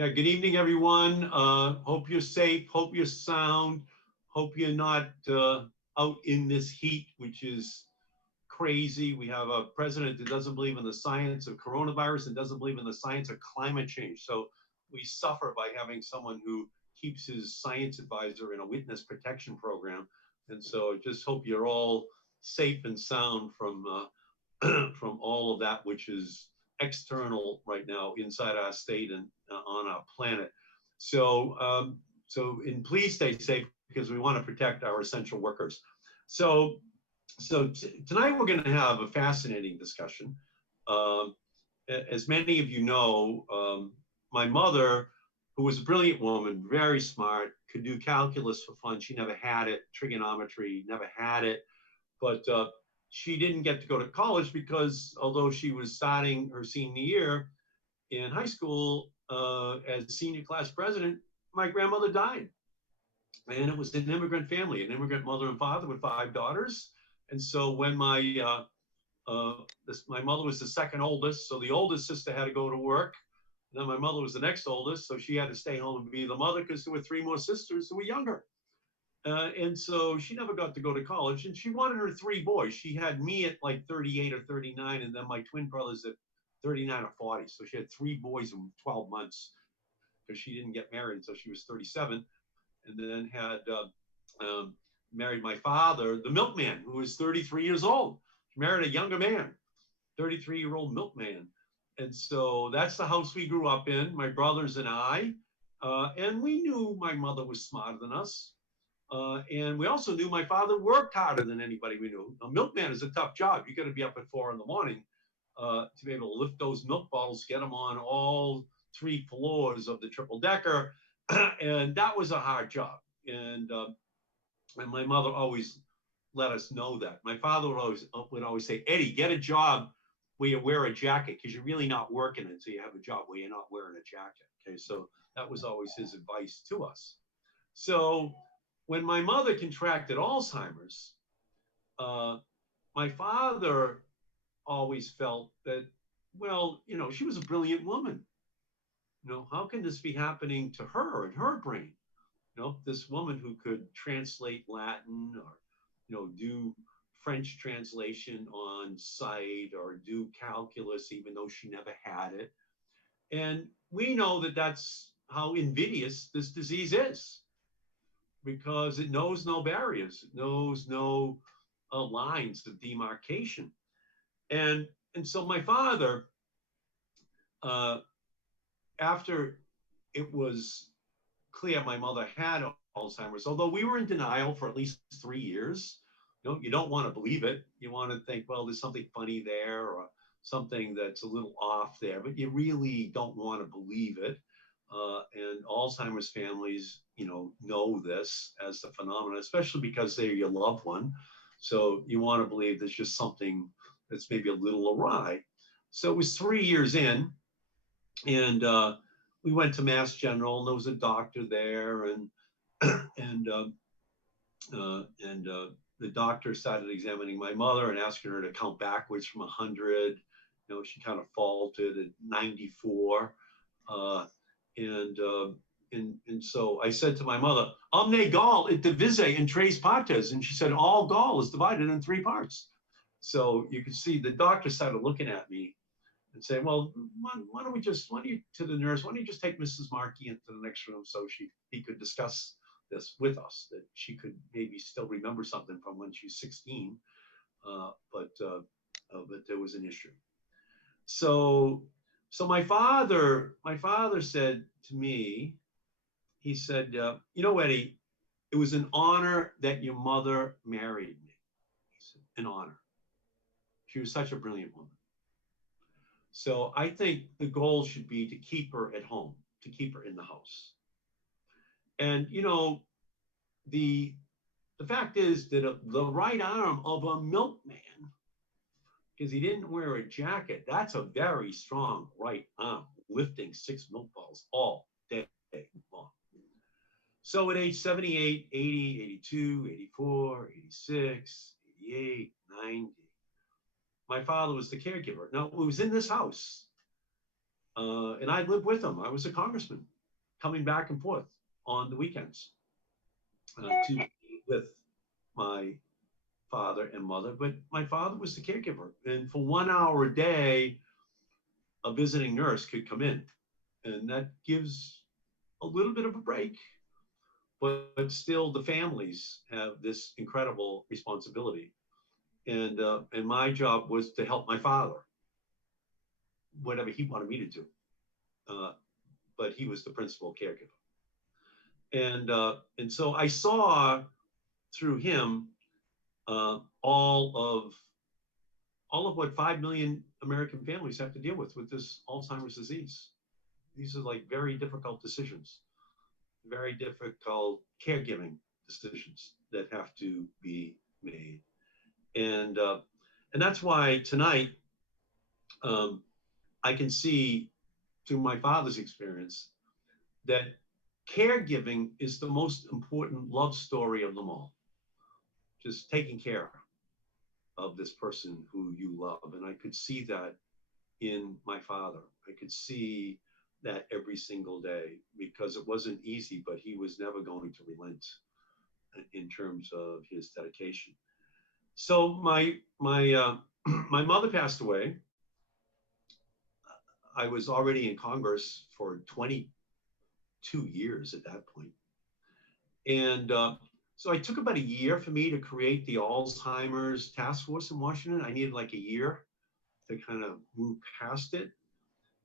Yeah, good evening, everyone. Hope you're safe. Hope you're sound. Hope you're not out in this heat, which is crazy. We have a president that doesn't believe in the science of coronavirus and doesn't believe in the science of climate change. So we suffer by having someone who keeps his science advisor in a witness protection program. And so I just hope you're all safe and sound from from all of that, which is external right now inside our state and on our planet. And please stay safe because we want to protect our essential workers. So, tonight we're going to have a fascinating discussion. Um, as many of you know, my mother, who was a brilliant woman, very smart, could do calculus for fun. She never had it. Trigonometry, never had it. But she didn't get to go to college because although she was starting her senior year in high school as senior class president, my grandmother died. And it was an immigrant family, an immigrant mother and father with 5 daughters. And so when my mother was the second oldest, so the oldest sister had to go to work. And then my mother was the next oldest, so she had to stay home and be the mother because there were three more sisters who were younger. And so she never got to go to college, and she wanted her three boys. She had me at like 38 or 39, and then my twin brothers at 39 or 40. So she had three boys in 12 months because she didn't get married until she was 37, and then had married my father, the milkman, who was 33 years old. She married a younger man, 33-year-old milkman. And so that's the house we grew up in, my brothers and I. And we knew my mother was smarter than us. And we also knew my father worked harder than anybody we knew. A milkman is a tough job. You got to be up at 4 a.m. To be able to lift those milk bottles, get them on all 3 floors of the triple decker. And that was a hard job. And my mother always let us know that. My father would always say, Eddie, get a job where you wear a jacket because you're really not working until you have a job where you're not wearing a jacket. Okay, so that was always his advice to us. So when my mother contracted Alzheimer's, my father always felt that, well, she was a brilliant woman. How can this be happening to her and her brain? This woman who could translate Latin or, do French translation on site or do calculus, even though she never had it. And we know that that's how invidious this disease is, because it knows no barriers, it knows no lines of demarcation. And so my father, after it was clear my mother had Alzheimer's, although we were in denial for at least 3 years. You don't want to believe it. You want to think, well, there's something funny there or something that's a little off there, but you really don't want to believe it. And Alzheimer's families, know this as a phenomenon, especially because they're your loved one. So you want to believe there's just something that's maybe a little awry. So it was 3 years in, and we went to Mass General, and there was a doctor there, and and the doctor started examining my mother and asking her to count backwards from 100. She kind of faltered at 94. And so I said to my mother, omne Gaul et divise in tres partes. And she said, all Gaul is divided in 3 parts. So you could see the doctor started looking at me and say, well, why don't you to the nurse, why don't you just take Mrs. Markey into the next room so he could discuss this with us, that she could maybe still remember something from when she was 16, but there was an issue. So my father said to me, he said, Eddie, it was an honor that your mother married me. He said, an honor. She was such a brilliant woman. So I think the goal should be to keep her at home, to keep her in the house. And, the fact is that the right arm of a milkman, because he didn't wear a jacket, that's a very strong right arm, lifting 6 milk balls all day long. So at age 78, 80, 82, 84, 86, 88, 90, my father was the caregiver. Now, it was in this house And I lived with him. I was a congressman coming back and forth on the weekends to be with my father and mother. But my father was the caregiver. And for 1 hour a day, a visiting nurse could come in. And that gives a little bit of a break, but still the families have this incredible responsibility. And my job was to help my father, whatever he wanted me to do. Uh, but he was the principal caregiver. And so I saw through him uh, all of all of what 5 million American families have to deal with this Alzheimer's disease. These are like very difficult decisions, very difficult caregiving decisions that have to be made. And that's why tonight um, I can see through my father's experience that caregiving is the most important love story of them all. Just taking care of this person who you love. And I could see that in my father. I could see that every single day because it wasn't easy, but he was never going to relent in terms of his dedication. So my my mother passed away. I was already in Congress for 22 years at that point. And so it took about a year for me to create the Alzheimer's task force in Washington. I needed like a year to kind of move past it.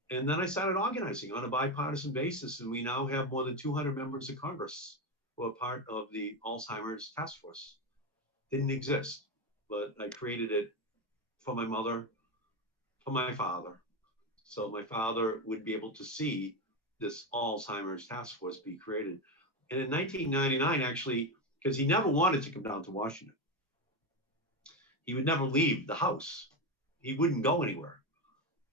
And then I started organizing on a bipartisan basis. And we now have more than 200 members of Congress who are part of the Alzheimer's task force. Didn't exist, but I created it for my mother, for my father. So my father would be able to see this Alzheimer's task force be created. And in 1999, actually, because he never wanted to come down to Washington, he would never leave the house. He wouldn't go anywhere.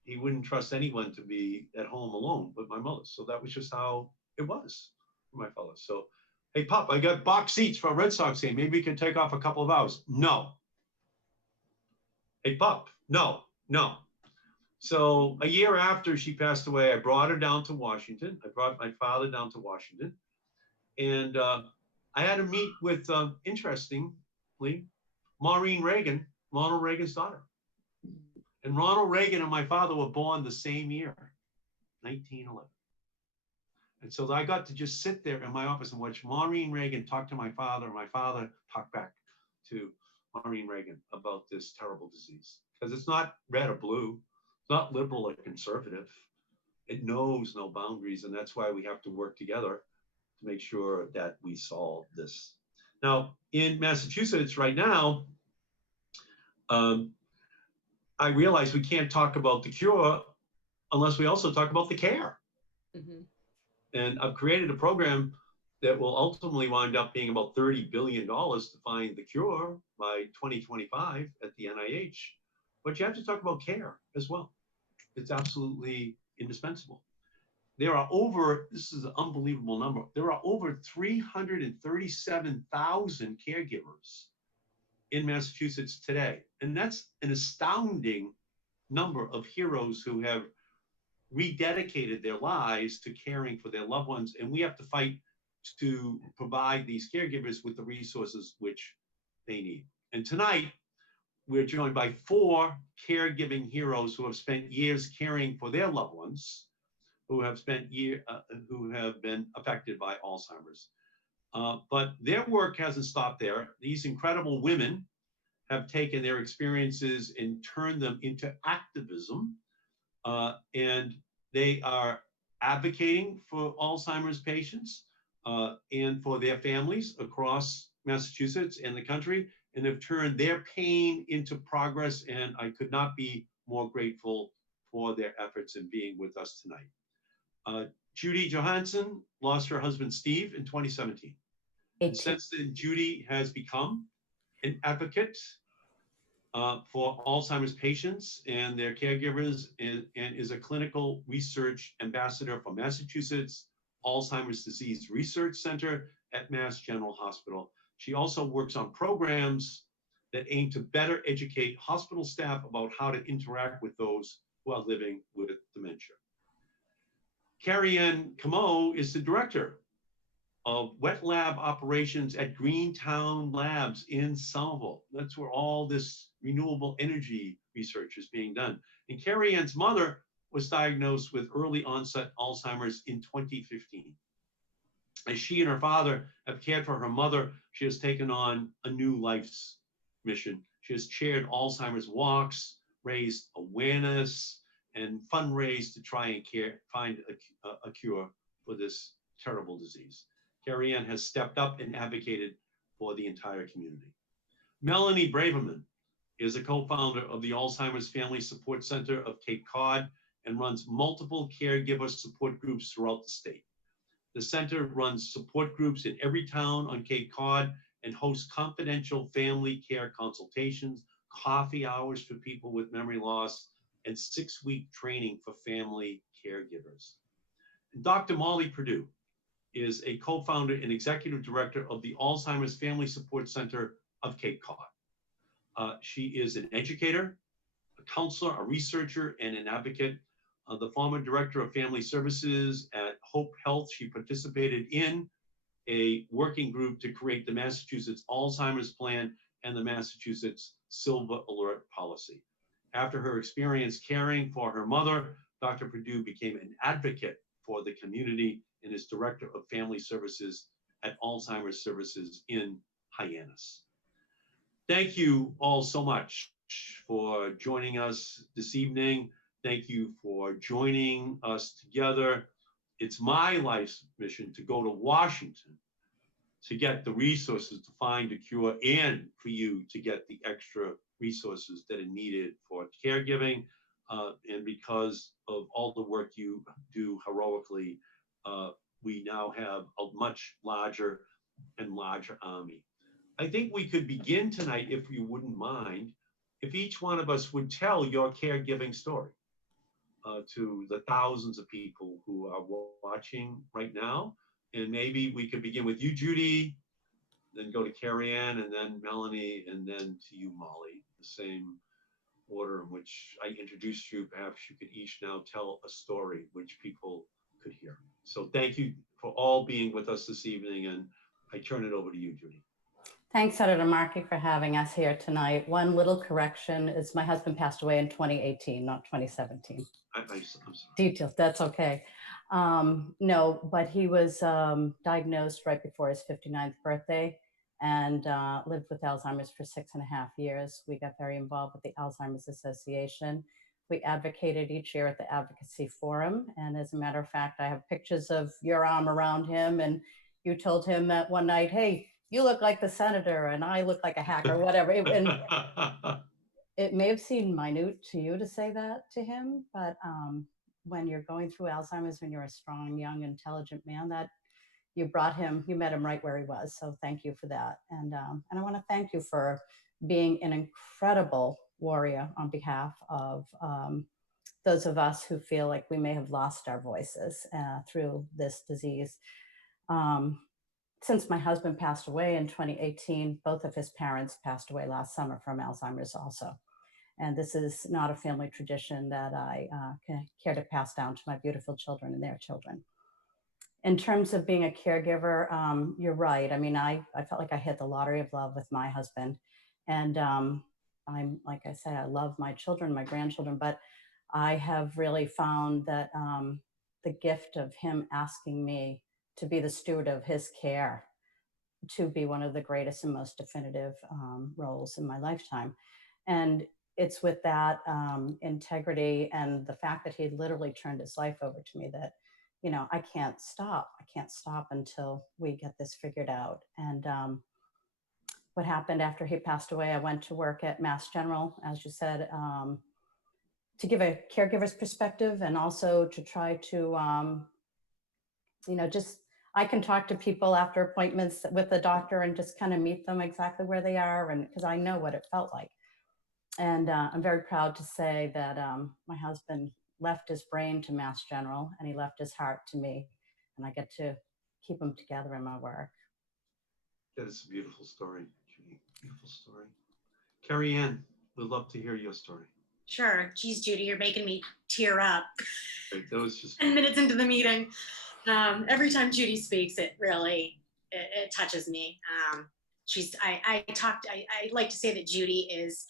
He wouldn't trust anyone to be at home alone but my mother. So that was just how it was for my father. So, hey, Pop, I got box seats for a Red Sox game. Maybe we can take off a couple of hours. No. Hey, Pop, no, no. So a year after she passed away, I brought her down to Washington. I brought my father down to Washington. And I had to meet with, interestingly, Maureen Reagan, Ronald Reagan's daughter. And Ronald Reagan and my father were born the same year, 1911. And so I got to just sit there in my office and watch Maureen Reagan talk to my father, and my father talk back to Maureen Reagan about this terrible disease. Because it's not red or blue, it's not liberal or conservative. It knows no boundaries, and that's why we have to work together to make sure that we solve this. Now, in Massachusetts right now, I realize we can't talk about the cure unless we also talk about the care. Mm-hmm. And I've created a program that will ultimately wind up being about $30 billion to find the cure by 2025 at the NIH. But you have to talk about care as well. It's absolutely indispensable. There are over, this is an unbelievable number, there are over 337,000 caregivers in Massachusetts today. And that's an astounding number of heroes who have rededicated their lives to caring for their loved ones. And we have to fight to provide these caregivers with the resources which they need. And tonight, we're joined by 4 caregiving heroes who have spent years caring for their loved ones, who have been affected by Alzheimer's. But their work hasn't stopped there. These incredible women have taken their experiences and turned them into activism. And they are advocating for Alzheimer's patients and for their families across Massachusetts and the country, and have turned their pain into progress. And I could not be more grateful for their efforts in being with us tonight. Judy Johansson lost her husband, Steve, in 2017. And since then, Judy has become an advocate for Alzheimer's patients and their caregivers, and is a clinical research ambassador for Massachusetts Alzheimer's Disease Research Center at Mass General Hospital. She also works on programs that aim to better educate hospital staff about how to interact with those who are living with dementia. Carrie Ann Camo is the director of wet lab operations at Greentown Labs in Somerville. That's where all this renewable energy research is being done. And Carrie Ann's mother was diagnosed with early onset Alzheimer's in 2015. As she and her father have cared for her mother, she has taken on a new life's mission. She has chaired Alzheimer's walks, raised awareness, and fundraised to try and find a cure for this terrible disease. Carrie Ann has stepped up and advocated for the entire community. Melanie Braverman is a co-founder of the Alzheimer's Family Support Center of Cape Cod and runs multiple caregiver support groups throughout the state. The center runs support groups in every town on Cape Cod and hosts confidential family care consultations, coffee hours for people with memory loss, and 6-week training for family caregivers. And Dr. Molly Perdue is a co-founder and executive director of the Alzheimer's Family Support Center of Cape Cod. She is an educator, a counselor, a researcher, and an advocate. The former director of family services at Hope Health, she participated in a working group to create the Massachusetts Alzheimer's Plan and the Massachusetts Silver Alert Policy. After her experience caring for her mother, Dr. Perdue became an advocate for the community and is director of family services at Alzheimer's Services in Hyannis. Thank you all so much for joining us this evening. Thank you for joining us together. It's my life's mission to go to Washington to get the resources to find a cure and for you to get the extra resources that are needed for caregiving. And because of all the work you do heroically, we now have a much larger and larger army. I think we could begin tonight, if you wouldn't mind, if each one of us would tell your caregiving story to the thousands of people who are watching right now. And maybe we could begin with you, Judy, then go to Carrie Ann, and then Melanie, and then to you, Molly, the same order in which I introduced you. Perhaps you could each now tell a story which people could hear. So thank you for all being with us this evening, and I turn it over to you, Judy. Thanks, Senator Markey, for having us here tonight. One little correction is my husband passed away in 2018, not 2017. I'm sorry. Details, that's okay. No, but he was diagnosed right before his 59th birthday and lived with Alzheimer's for 6.5 years. We got very involved with the Alzheimer's Association. We advocated each year at the Advocacy Forum. And as a matter of fact, I have pictures of your arm around him, and you told him that one night, hey, you look like the senator and I look like a hacker, whatever. And it may have seemed minute to you to say that to him, but when you're going through Alzheimer's, when you're a strong, young, intelligent man, that you met him right where he was. So thank you for that. And I want to thank you for being an incredible warrior on behalf of those of us who feel like we may have lost our voices through this disease. Since my husband passed away in 2018, both of his parents passed away last summer from Alzheimer's also. And this is not a family tradition that I care to pass down to my beautiful children and their children. In terms of being a caregiver, you're right. I mean, I felt like I hit the lottery of love with my husband. And I'm, like I said, I love my children, my grandchildren, but I have really found that the gift of him asking me to be the steward of his care to be one of the greatest and most definitive roles in my lifetime. And it's with that integrity and the fact that he literally turned his life over to me that, you know, I can't stop until we get this figured out. And what happened after he passed away, I went to work at Mass General, as you said, to give a caregiver's perspective and also to try to, you know, just, I can talk to people after appointments with the doctor and just kind of meet them exactly where they are, and because I know what it felt like. And I'm very proud to say that my husband left his brain to Mass General and he left his heart to me, and I get to keep them together in my work. That is a beautiful story, Judy. Beautiful story. Carrie Ann, we'd love to hear your story. Sure. Geez, Judy, you're making me tear up. That was just 10 minutes into the meeting. Every time Judy speaks, it really, it touches me. I like to say that Judy is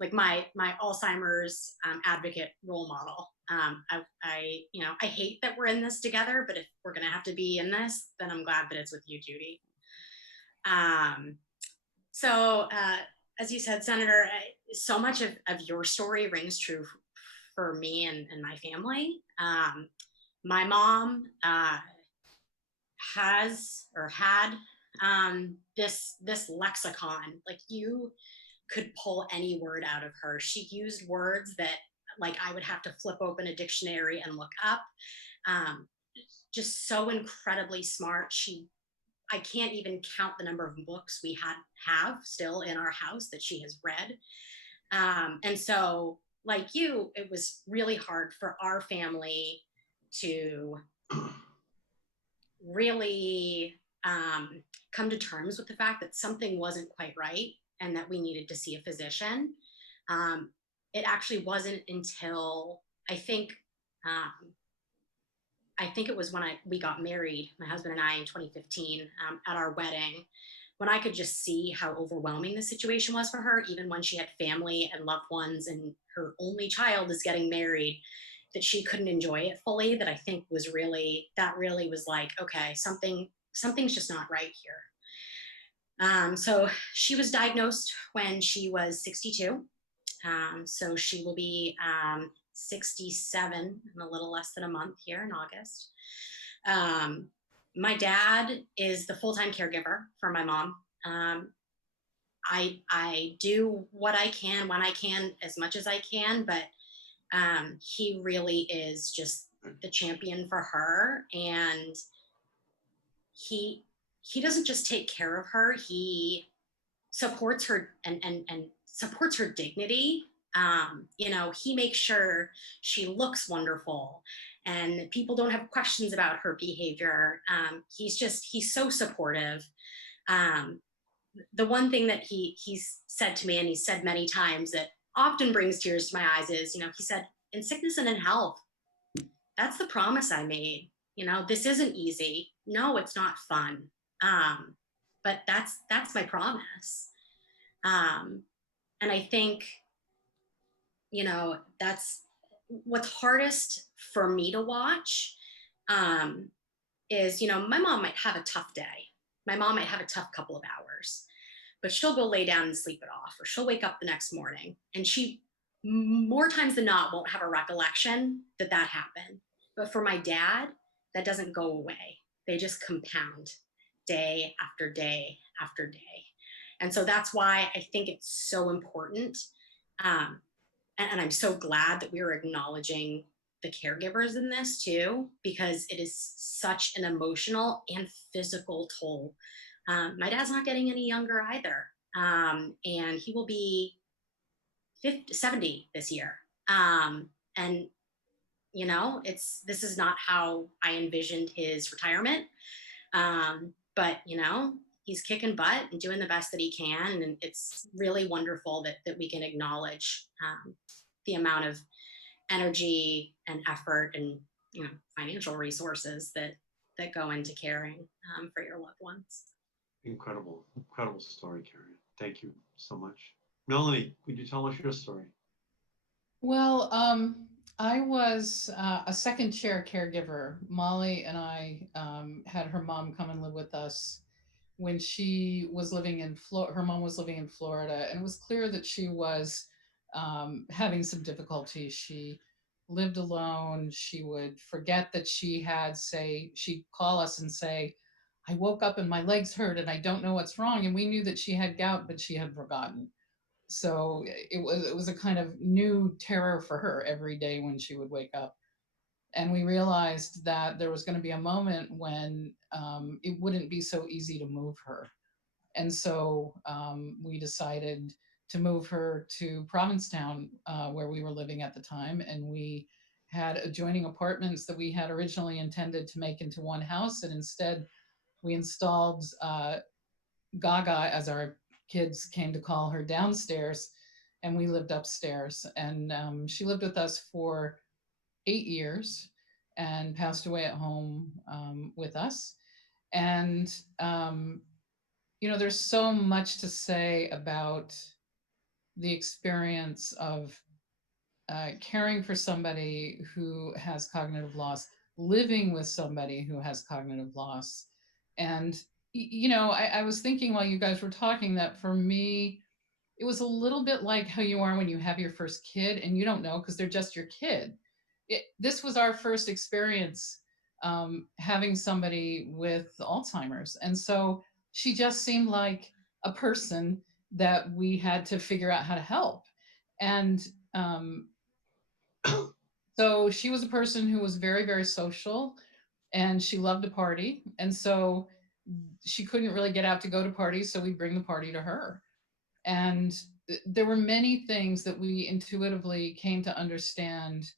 like my Alzheimer's advocate role model. I hate that we're in this together, but if we're gonna have to be in this, then I'm glad that it's with you, Judy. So as you said, Senator, so much of your story rings true for me and my family. My mom has or had this lexicon. Like, you could pull any word out of her. She used words that, like, I would have to flip open a dictionary and look up. Just so incredibly smart. I can't even count the number of books we have still in our house that she has read. And so, like you, it was really hard for our family to really come to terms with the fact that something wasn't quite right and that we needed to see a physician. It actually wasn't until I think it was when we got married, my husband and I, in 2015, at our wedding, when I could just see how overwhelming the situation was for her, even when she had family and loved ones and her only child is getting married, that she couldn't enjoy it fully. That I think that really was like, okay, something's just not right here. So she was diagnosed when she was 62. So she will be 67 in a little less than a month here in August. My dad is the full-time caregiver for my mom. I do what I can when I can, as much as I can, but he really is just the champion for her. And he doesn't just take care of her, he supports her and supports her dignity. He makes sure she looks wonderful and people don't have questions about her behavior. He's so supportive. The one thing that he's said to me, and he's said many times, that often brings tears to my eyes is, he said, in sickness and in health, that's the promise I made. This isn't easy. No, it's not fun. But that's my promise. And I think, that's what's hardest for me to watch, is, my mom might have a tough day. My mom might have a tough couple of hours, but she'll go lay down and sleep it off, or she'll wake up the next morning and she, more times than not, won't have a recollection that happened. But for my dad, that doesn't go away. They just compound day after day after day. And so that's why I think it's so important. And I'm so glad that we are acknowledging the caregivers in this too, because it is such an emotional and physical toll. My dad's not getting any younger either. And he will be 70 this year. And this is not how I envisioned his retirement. But he's kicking butt and doing the best that he can. And it's really wonderful that we can acknowledge the amount of energy and effort and financial resources that go into caring for your loved ones. incredible story, Karen. Thank you so much. Melanie, could you tell us your story? Well, I was a second chair caregiver. Molly and I had her mom come and live with us when she was living in her mom was living in Florida, and it was clear that she was having some difficulty. She lived alone. She would forget that she had, she'd call us and say, I woke up and my legs hurt and I don't know what's wrong. And we knew that she had gout, but she had forgotten. So it was a kind of new terror for her every day when she would wake up. And we realized that there was going to be a moment when it wouldn't be so easy to move her. And so we decided to move her to Provincetown, where we were living at the time. And we had adjoining apartments that we had originally intended to make into one house. And instead, we installed Gaga, as our kids came to call her, downstairs. and we lived upstairs. And she lived with us for 8 years and passed away at home with us. And there's so much to say about the experience of caring for somebody who has cognitive loss, living with somebody who has cognitive loss. And, I was thinking while you guys were talking that for me, it was a little bit like how you are when you have your first kid and you don't know because they're just your kid. This was our first experience having somebody with Alzheimer's. And so she just seemed like a person that we had to figure out how to help. And um, so she was a person who was very, very social and she loved to party. And so she couldn't really get out to go to parties. So we'd bring the party to her. And there were many things that we intuitively came to understand,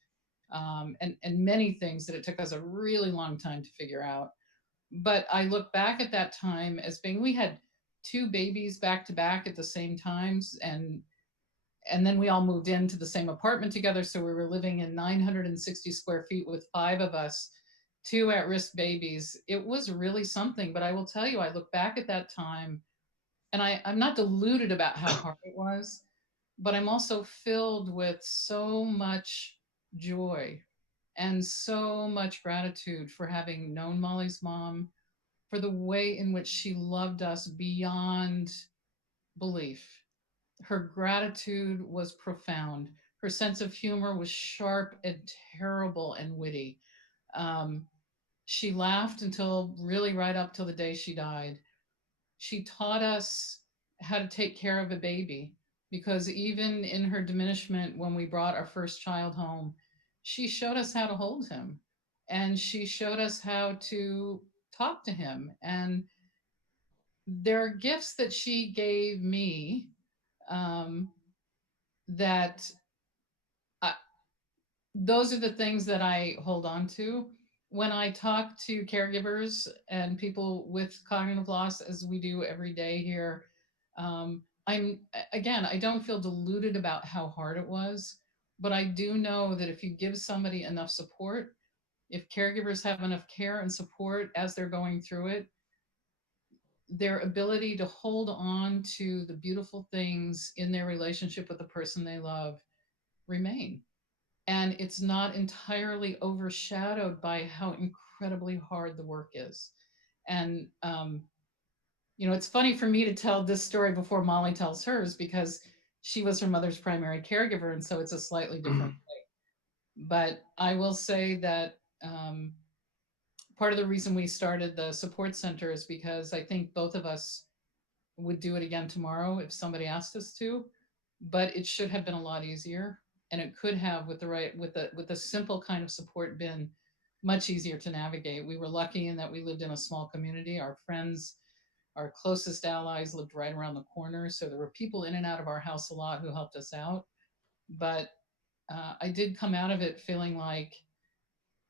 and many things that it took us a really long time to figure out. But I look back at that time as being, we had two babies back to back at the same times, and then we all moved into the same apartment together. So we were living in 960 square feet with five of us, two at-risk babies. It was really something. But I will tell you, I look back at that time and I'm not deluded about how hard it was, but I'm also filled with so much joy and so much gratitude for having known Molly's mom, for the way in which she loved us beyond belief. Her gratitude was profound. Her sense of humor was sharp and terrible and witty. Um, she laughed until really right up till the day she died. She taught us how to take care of a baby because even in her diminishment, when we brought our first child home, she showed us how to hold him and she showed us how to talk to him. And there are gifts that she gave me um, that I, those are the things that I hold on to. When I talk to caregivers and people with cognitive loss, as we do every day here, again, I don't feel deluded about how hard it was, but I do know that if you give somebody enough support, if caregivers have enough care and support as they're going through it, their ability to hold on to the beautiful things in their relationship with the person they love remain. And it's not entirely overshadowed by how incredibly hard the work is. And it's funny for me to tell this story before Molly tells hers because she was her mother's primary caregiver, and so it's a slightly different way. But I will say that part of the reason we started the support center is because I think both of us would do it again tomorrow if somebody asked us to, but it should have been a lot easier, and it could have, with a simple kind of support, been much easier to navigate. We were lucky in that we lived in a small community. Our friends, our closest allies, lived right around the corner, so there were people in and out of our house a lot who helped us out. But I did come out of it feeling like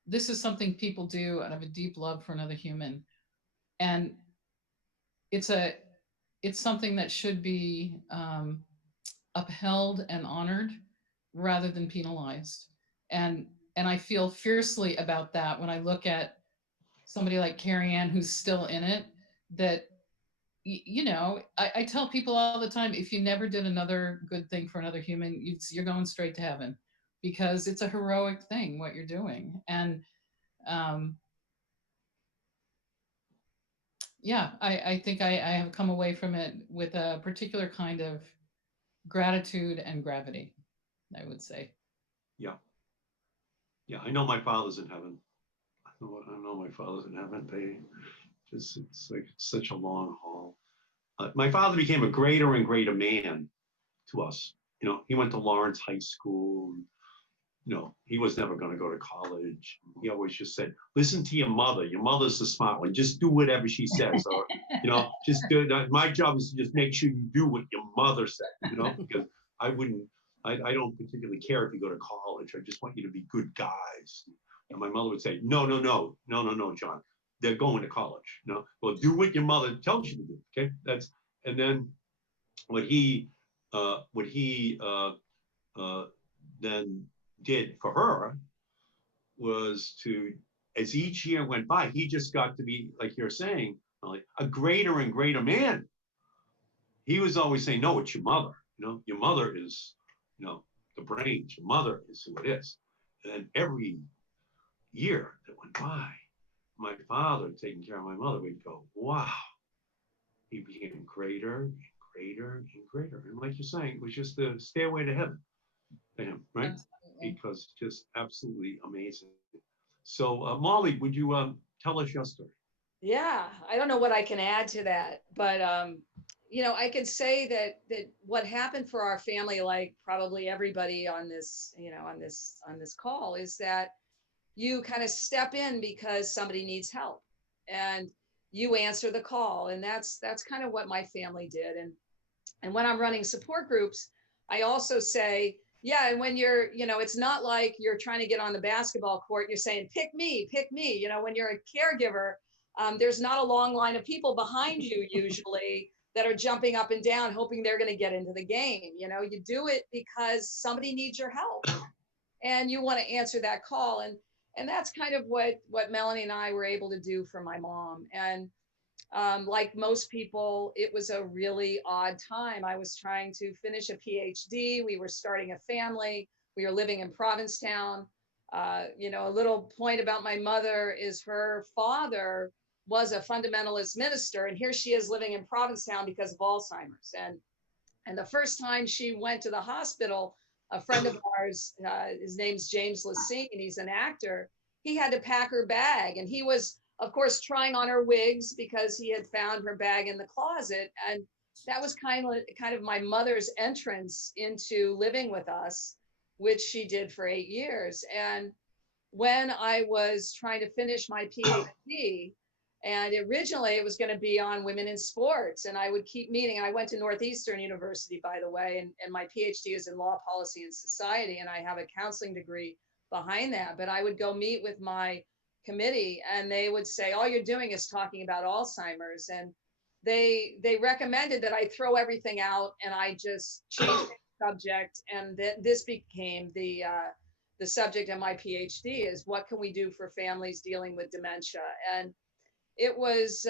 this is something people do out of a deep love for another human, and it's a it's something that should be upheld and honored rather than penalized. And and I feel fiercely about that when I look at somebody like Carrie Ann who's still in it. That I tell people all the time, if you never did another good thing for another human, you're going straight to heaven because it's a heroic thing what you're doing. And um, yeah, I think I have come away from it with a particular kind of gratitude and gravity, I would say. Yeah. Yeah. I know my father's in heaven. I know my father's in heaven. It's like such a long haul. My father became a greater and greater man to us. He went to Lawrence High School. He was never going to go to college. He always just said, listen to your mother. Your mother's the smart one. Just do whatever she says. Or, just do it. My job is to just make sure you do what your mother said, because I don't particularly care if you go to college. I just want you to be good guys. And my mother would say, no, no, no, no, no, no, John. They're going to college. Well, do what your mother tells you to do. Okay. And then what he what he then did for her was to, as each year went by, he just got to be, like you're saying, like a greater and greater man. He was always saying, no, it's your mother. Your mother is, the brains. Your mother is who it is. And then every year that went by, my father taking care of my mother, we'd go, wow. He became greater and greater and greater. And like you're saying, it was just the stairway to heaven for him, right? Absolutely. Because just absolutely amazing. So, Molly, would you tell us your story? Yeah, I don't know what I can add to that, but I can say that what happened for our family, like probably everybody on this, on this call, is that you kind of step in because somebody needs help, and you answer the call, and that's kind of what my family did. And when I'm running support groups, I also say, yeah, and when it's not like you're trying to get on the basketball court, you're saying, pick me. When you're a caregiver, there's not a long line of people behind you usually that are jumping up and down, hoping they're going to get into the game. You do it because somebody needs your help and you want to answer that call. And that's kind of what Melanie and I were able to do for my mom. And like most people, it was a really odd time. I was trying to finish a PhD. We were starting a family. We were living in Provincetown. A little point about my mother is her father was a fundamentalist minister, and here she is living in Provincetown because of Alzheimer's. And the first time she went to the hospital, a friend of ours, his name's James Lassine, and he's an actor, he had to pack her bag. And he was, of course, trying on her wigs because he had found her bag in the closet. And that was kind of my mother's entrance into living with us, which she did for 8 years. And when I was trying to finish my PhD, and originally it was going to be on women in sports, and I would keep meeting. I went to Northeastern University, by the way, and my PhD is in law, policy, and society, and I have a counseling degree behind that. But I would go meet with my committee, and they would say, all you're doing is talking about Alzheimer's. And they recommended that I throw everything out and I just change the subject. And this became the subject of my PhD, is what can we do for families dealing with dementia. And it was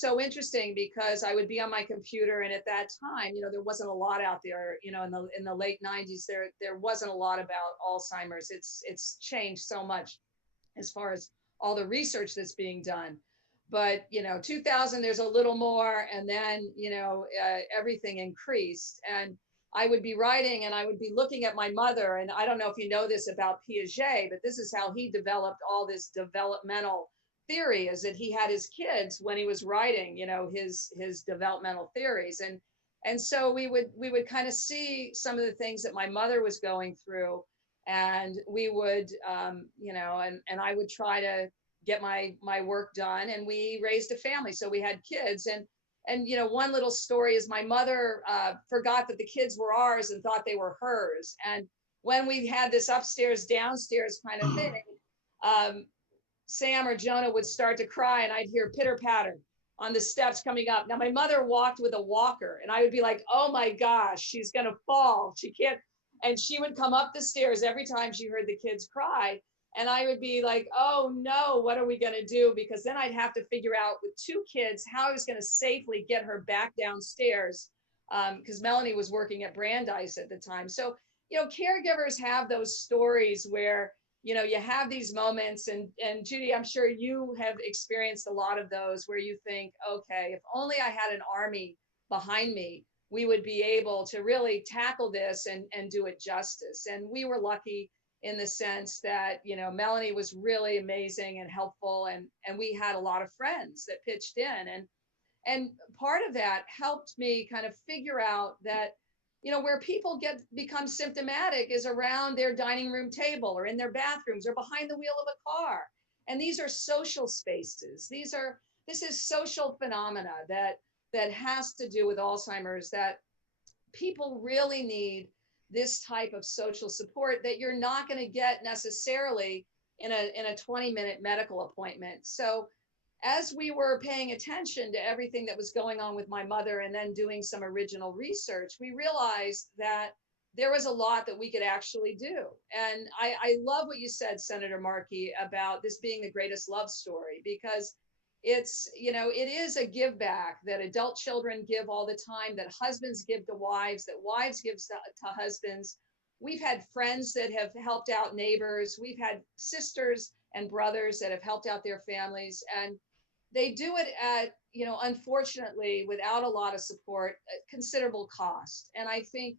so interesting because I would be on my computer, and at that time, there wasn't a lot out there. In the late 90s, there wasn't a lot about Alzheimer's. It's changed so much as far as all the research that's being done. But 2000, there's a little more, and then everything increased. And I would be writing, and I would be looking at my mother, and I don't know if you know this about Piaget, but this is how he developed all this developmental theory, is that he had his kids when he was writing his developmental theories. And so we would kind of see some of the things that my mother was going through, and we would and I would try to get my work done, and we raised a family, so we had kids. And one little story is my mother forgot that the kids were ours and thought they were hers. And when we had this upstairs downstairs kind of thing, Sam or Jonah would start to cry, and I'd hear pitter patter on the steps coming up. Now, my mother walked with a walker, and I would be like, oh my gosh, she's going to fall. She can't. And she would come up the stairs every time she heard the kids cry. And I would be like, oh no, what are we going to do? Because then I'd have to figure out with 2 kids how I was going to safely get her back downstairs, because Melanie was working at Brandeis at the time. So, caregivers have those stories where you have these moments, and Judy, I'm sure you have experienced a lot of those where you think, okay, if only I had an army behind me, we would be able to really tackle this and do it justice. And we were lucky in the sense that, Melanie was really amazing and helpful, and we had a lot of friends that pitched in. And part of that helped me kind of figure out that where people become symptomatic is around their dining room table or in their bathrooms or behind the wheel of a car. And these are social spaces. This is social phenomena that has to do with Alzheimer's, that people really need this type of social support that you're not going to get necessarily in a 20-minute medical appointment. So as we were paying attention to everything that was going on with my mother and then doing some original research, we realized that there was a lot that we could actually do. And I love what you said, Senator Markey, about this being the greatest love story, because it's, you know, it is a give back that adult children give all the time, that husbands give to wives, that wives give to husbands. We've had friends that have helped out neighbors. We've had sisters and brothers that have helped out their families. And they do it at, you know, unfortunately, without a lot of support, at considerable cost. And I think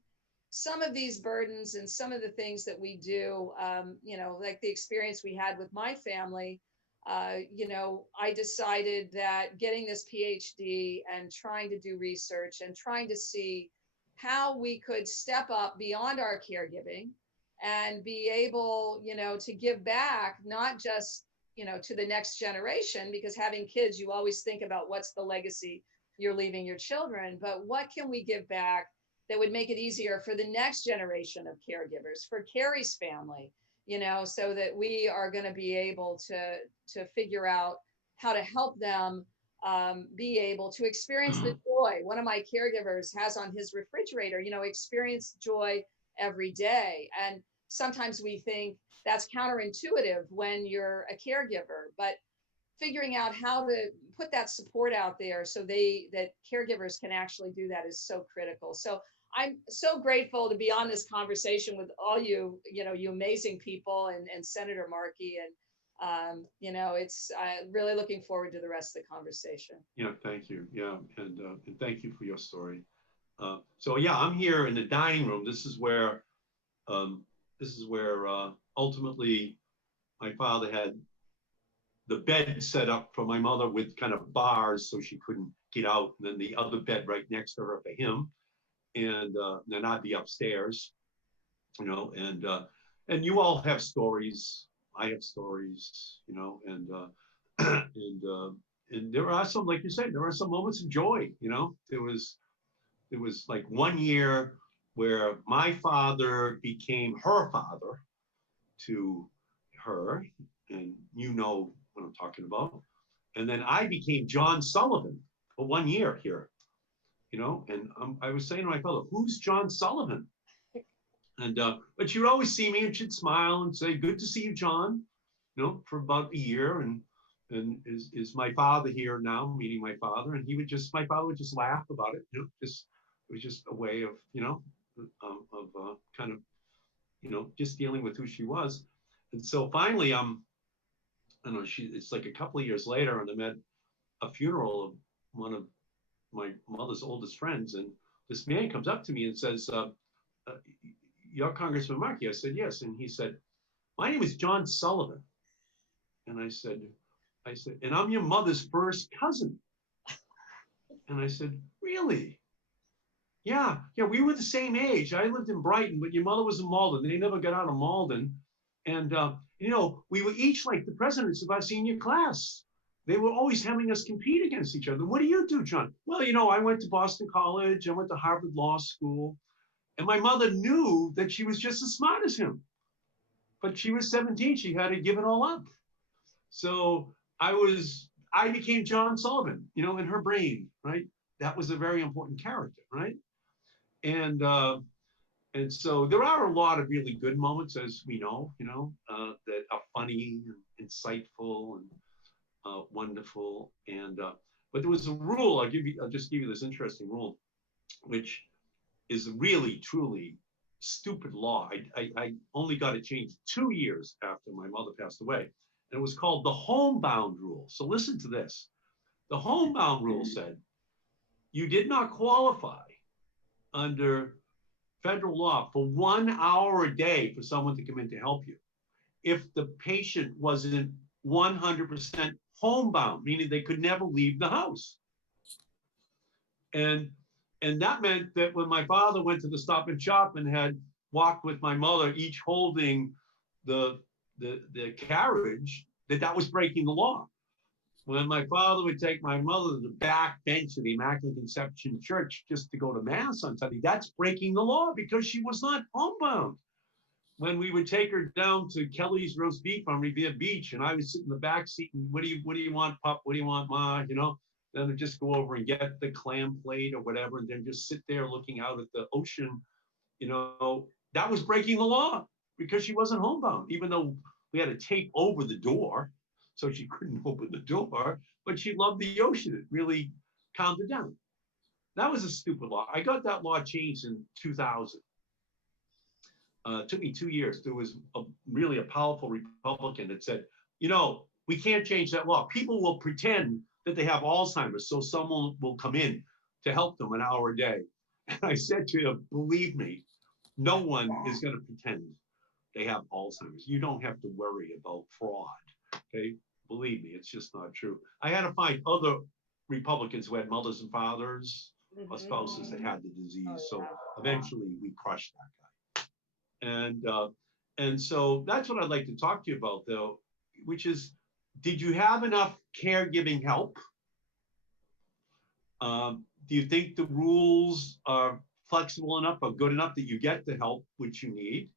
some of these burdens and some of the things that we do, you know, like the experience we had with my family, you know, I decided that getting this PhD and trying to do research and trying to see how we could step up beyond our caregiving and be able, you know, to give back, not just, you know, to the next generation, because having kids, you always think about what's the legacy you're leaving your children, but what can we give back that would make it easier for the next generation of caregivers, for Carrie's family, you know, so that we are going to be able to figure out how to help them be able to experience the joy. One of my caregivers has on his refrigerator, you know, experience joy every day. And sometimes we think that's counterintuitive when you're a caregiver, but figuring out how to put that support out there so that caregivers can actually do that is so critical. So I'm so grateful to be on this conversation with all you, you know, you amazing people, and Senator Markey, and you know, it's really looking forward to the rest of the conversation. Yeah, thank you. Yeah, and thank you for your story. So yeah, I'm here in the dining room. This is where ultimately my father had the bed set up for my mother with kind of bars so she couldn't get out, and then the other bed right next to her for him, and then I'd be upstairs, you know, and you all have stories. I have stories, you know, and and there are some, like you said, there are some moments of joy, you know. There was like one year where my father became her father to her, and you know what I'm talking about. And then I became John Sullivan for 1 year here, you know, and I was saying to my fellow, who's John Sullivan? And but she'd always see me and she'd smile and say, good to see you, John, you know, for about a year. And is my father here now, meeting my father? And my father would just laugh about it, you know, it was just a way of, you know, kind of, you know, just dealing with who she was. And so finally, I don't know, it's like a couple of years later, and I'm at a funeral of one of my mother's oldest friends, and this man comes up to me and says, you're Congressman Markey? I said, yes. And he said, my name is John Sullivan. And I said, and I'm your mother's first cousin. And I said, really? Yeah, we were the same age. I lived in Brighton, but your mother was in Malden. They never got out of Malden. And, you know, we were each like the presidents of our senior class. They were always having us compete against each other. What do you do, John? Well, you know, I went to Boston College. I went to Harvard Law School. And my mother knew that she was just as smart as him. But she was 17. She had to give it all up. So I became John Sullivan, you know, in her brain, right? That was a very important character, right? And so there are a lot of really good moments, as we know, you know, that are funny and insightful and wonderful. And but there was a rule. I'll just give you this interesting rule, which is really truly stupid law. I only got it changed 2 years after my mother passed away, and it was called the homebound rule. So listen to this. The homebound rule said you did not qualify under federal law for 1 hour a day for someone to come in to help you if the patient wasn't 100% homebound, meaning they could never leave the house. And that meant that when my father went to the Stop and Shop and had walked with my mother, each holding the carriage, that was breaking the law. When my father would take my mother to the back bench of the Immaculate Conception Church just to go to Mass on Sunday, that's breaking the law because she was not homebound. when we would take her down to Kelly's roast beef on Revere Beach, and I would sit in the back seat and what do you want, pup? What do you want, ma? You know, then I'd just go over and get the clam plate or whatever, and then just sit there looking out at the ocean. You know, that was breaking the law because she wasn't homebound, even though we had to tape over the door so she couldn't open the door. But she loved the ocean. It really calmed her down. That was a stupid law. I got that law changed in 2000. It took me 2 years. There was really a powerful Republican that said, you know, we can't change that law. People will pretend that they have Alzheimer's, so someone will come in to help them an hour a day. And I said to him, believe me, no one is going to pretend they have Alzheimer's. You don't have to worry about fraud. Okay, believe me, it's just not true. I had to find other Republicans who had mothers and fathers or spouses that had the disease. So eventually we crushed that guy. And so that's what I'd like to talk to you about, though, which is, did you have enough caregiving help? Do you think the rules are flexible enough or good enough that you get the help which you need?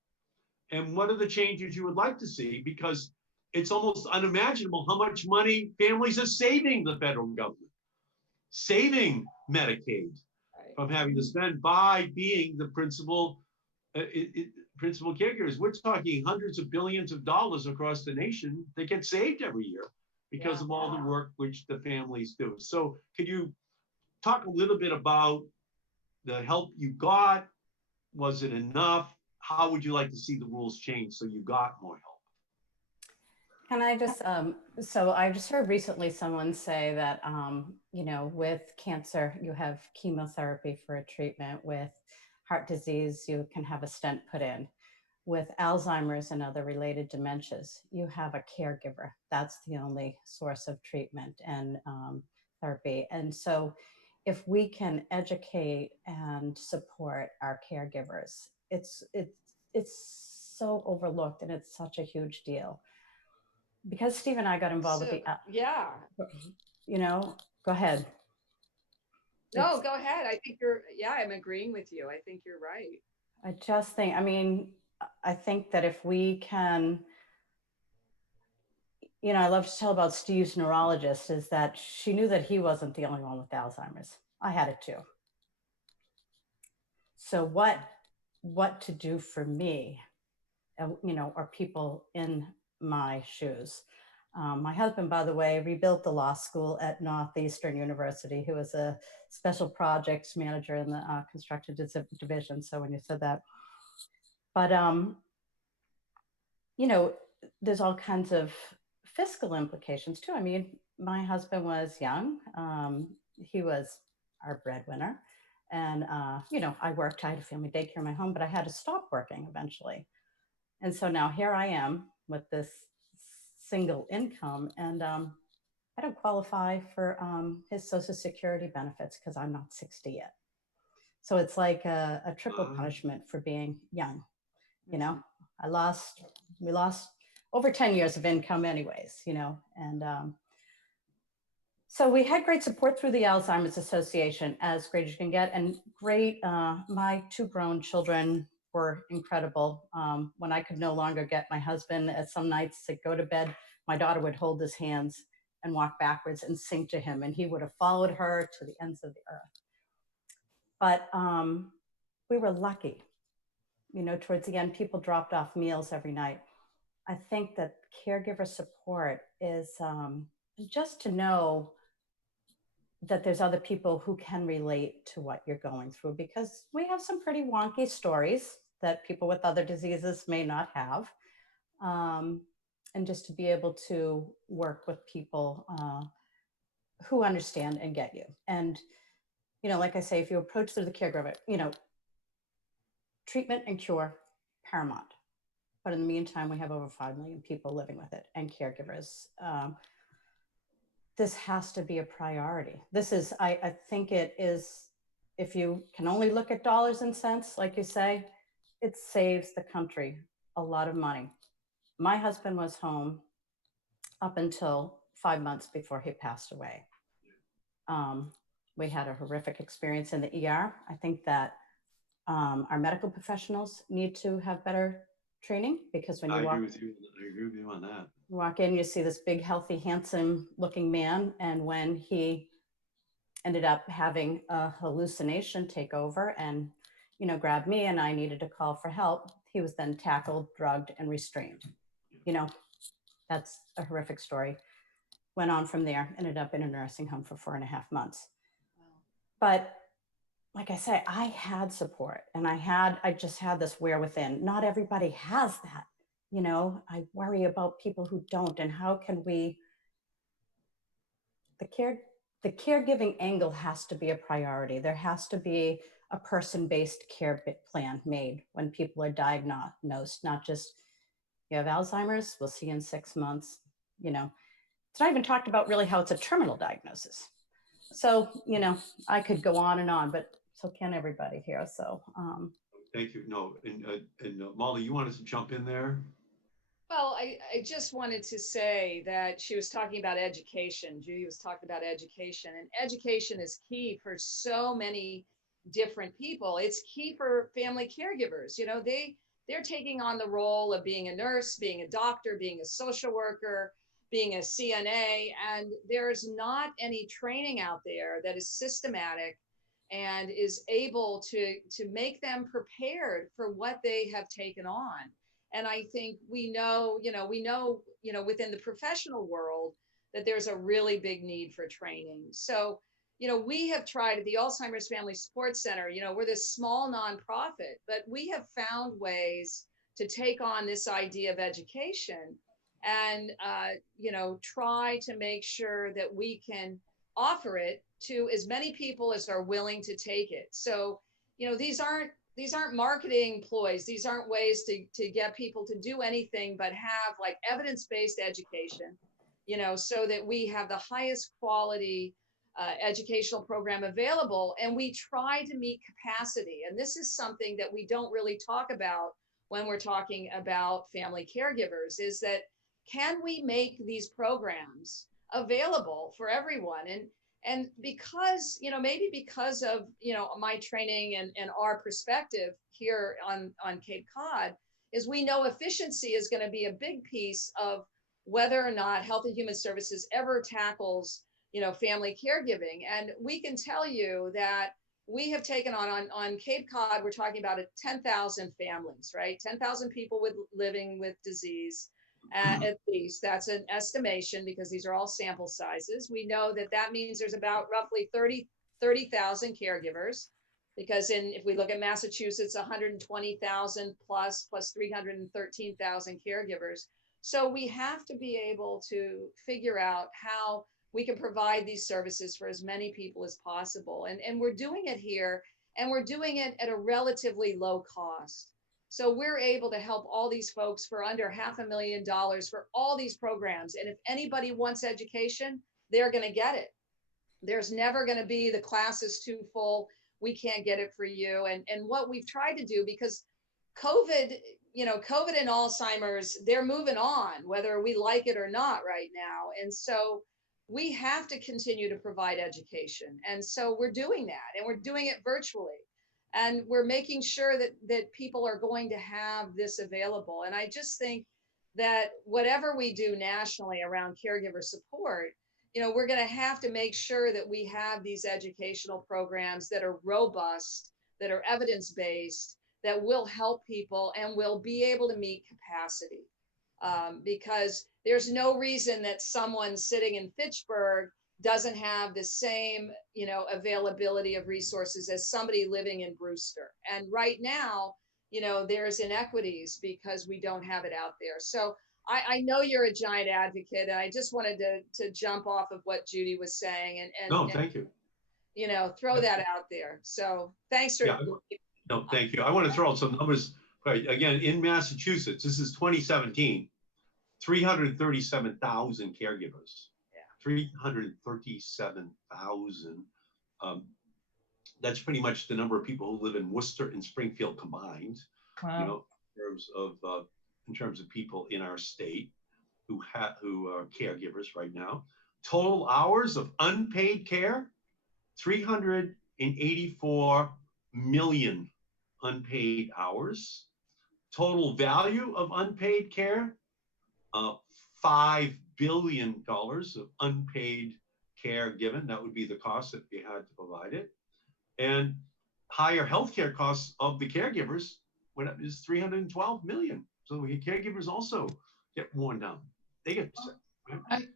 And what are the changes you would like to see? Because it's almost unimaginable how much money families are saving the federal government, saving Medicaid from having to spend by being the principal caregivers. We're talking hundreds of billions of dollars across the nation that get saved every year because of all the work which the families do. So could you talk a little bit about the help you got? Was it enough? How would you like to see the rules change so you got more help? Can I just, so I just heard recently someone say that, you know, with cancer, you have chemotherapy for a treatment. With heart disease, you can have a stent put in. With Alzheimer's and other related dementias, you have a caregiver. That's the only source of treatment and therapy. And so if we can educate and support our caregivers, it's so overlooked, and it's such a huge deal. Because Steve and I got involved with the, yeah. you know, go ahead. No, go ahead. I think I'm agreeing with you. I think you're right. I just think, I mean, I think that if we can, you know, I love to tell about Steve's neurologist is that she knew that he wasn't the only one with Alzheimer's. I had it too. So what to do for me, you know, are people in my shoes. My husband, by the way, rebuilt the law school at Northeastern University. He was a special projects manager in the construction division. So when you said that, but you know, there's all kinds of fiscal implications too. I mean, my husband was young. He was our breadwinner. And, you know, I worked, I had a family daycare in my home, but I had to stop working eventually. And so now here I am with this single income, and I don't qualify for his Social Security benefits because I'm not 60 yet. So it's like a triple punishment for being young. You know, we lost over 10 years of income anyways, you know, and so we had great support through the Alzheimer's Association, as great as you can get, and great, my 2 grown children were incredible. When I could no longer get my husband at some nights to go to bed, my daughter would hold his hands and walk backwards and sing to him, and he would have followed her to the ends of the earth. But we were lucky. You know, towards the end, people dropped off meals every night. I think that caregiver support is just to know that there's other people who can relate to what you're going through, because we have some pretty wonky stories that people with other diseases may not have. And just to be able to work with people who understand and get you. And, you know, like I say, if you approach through the caregiver, you know, treatment and cure, paramount. But in the meantime, we have over 5 million people living with it and caregivers. This has to be a priority. This is, I think it is, if you can only look at dollars and cents, like you say, it saves the country a lot of money. My husband was home up until 5 months before he passed away. We had a horrific experience in the ER. I think that our medical professionals need to have better training, because when I you walk, agree with you. I agree with you on that. walk in, you see this big, healthy, handsome looking man. And when he ended up having a hallucination take over and, you know, grabbed me and I needed to call for help, he was then tackled, drugged, and restrained. You know, that's a horrific story. Went on from there, ended up in a nursing home for 4.5 months. Wow. But like I say, I had support and I just had this where within. Not everybody has that. You know, I worry about people who don't, and how can we, the caregiving angle has to be a priority. There has to be a person-based care plan made when people are diagnosed, not just, you have Alzheimer's, we'll see you in 6 months. You know, it's not even talked about really how it's a terminal diagnosis. So, you know, I could go on and on, but so can everybody here. So, Thank you. No, and Molly, you wanted to jump in there? Well, I just wanted to say that she was talking about education. Judy was talking about education, and education is key for so many different people. It's key for family caregivers. You know, they're taking on the role of being a nurse, being a doctor, being a social worker, being a CNA, and there's not any training out there that is systematic and is able to make them prepared for what they have taken on. And I think we know, within the professional world that there's a really big need for training. So, we have tried at the Alzheimer's Family Support Center, we're this small nonprofit, but we have found ways to take on this idea of education and, try to make sure that we can offer it to as many people as are willing to take it. So, these aren't marketing ploys. These aren't ways to get people to do anything but have like evidence-based education, so that we have the highest quality educational program available. And we try to meet capacity. And this is something that we don't really talk about when we're talking about family caregivers, is that can we make these programs available for everyone? And because, maybe because of, my training and our perspective here on Cape Cod, is we know efficiency is going to be a big piece of whether or not Health and Human Services ever tackles, family caregiving. And we can tell you that we have taken on Cape Cod, we're talking about 10,000 families, right? 10,000 people living with disease. At least that's an estimation, because these are all sample sizes. We know that means there's about roughly 30,000 caregivers, because if we look at Massachusetts, 120,000 plus 313,000 caregivers. So we have to be able to figure out how we can provide these services for as many people as possible. And we're doing it here, and we're doing it at a relatively low cost. So we're able to help all these folks for under $500,000 for all these programs. And if anybody wants education, they're going to get it. There's never going to be the class is too full, we can't get it for you. And what we've tried to do, because COVID and Alzheimer's, they're moving on, whether we like it or not right now. And so we have to continue to provide education. And so we're doing that, and we're doing it virtually. And we're making sure that people are going to have this available. And I just think that whatever we do nationally around caregiver support, we're going to have to make sure that we have these educational programs that are robust, that are evidence-based, that will help people and will be able to meet capacity. Because there's no reason that someone sitting in Fitchburg doesn't have the same, availability of resources as somebody living in Brewster. And right now, there's inequities because we don't have it out there. So I know you're a giant advocate, and I just wanted to jump off of what Judy was saying and Thank you. Throw that out there. So thanks for. Yeah, no, thank you. I want to throw out some numbers. Right, again, in Massachusetts, this is 2017, 337,000 caregivers. 337,000. That's pretty much the number of people who live in Worcester and Springfield combined. Wow. In terms of people in our state who are caregivers right now. Total hours of unpaid care, 384 million unpaid hours. Total value of unpaid care, $5 billion of unpaid care given. That would be the cost if you had to provide it. And higher healthcare costs of the caregivers is 312 million. So the caregivers also get worn down. They get sick. Right?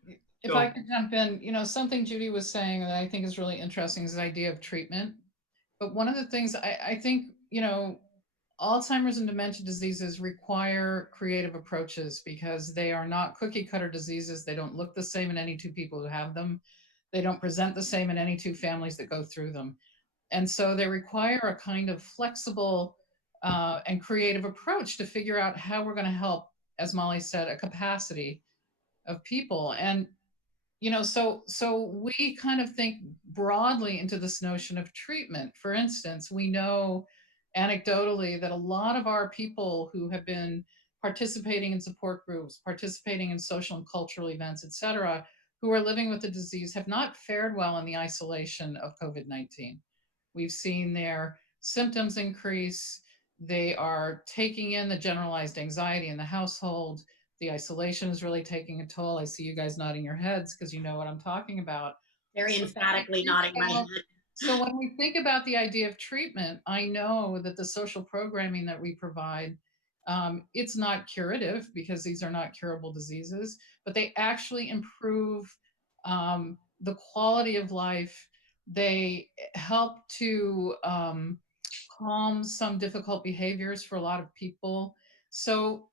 If I could jump in, something Judy was saying that I think is really interesting is the idea of treatment. But one of the things I think, Alzheimer's and dementia diseases require creative approaches because they are not cookie cutter diseases. They don't look the same in any two people who have them. They don't present the same in any two families that go through them. And so they require a kind of flexible and creative approach to figure out how we're going to help, as Molly said, a capacity of people. And so we kind of think broadly into this notion of treatment. For instance, we know anecdotally that a lot of our people who have been participating in support groups, participating in social and cultural events, et cetera, who are living with the disease have not fared well in the isolation of COVID-19. We've seen their symptoms increase. They are taking in the generalized anxiety in the household. The isolation is really taking a toll. I see you guys nodding your heads because you know what I'm talking about. Very emphatically nodding my head. So when we think about the idea of treatment, I know that the social programming that we provide, it's not curative because these are not curable diseases, but they actually improve the quality of life. They help to calm some difficult behaviors for a lot of people. So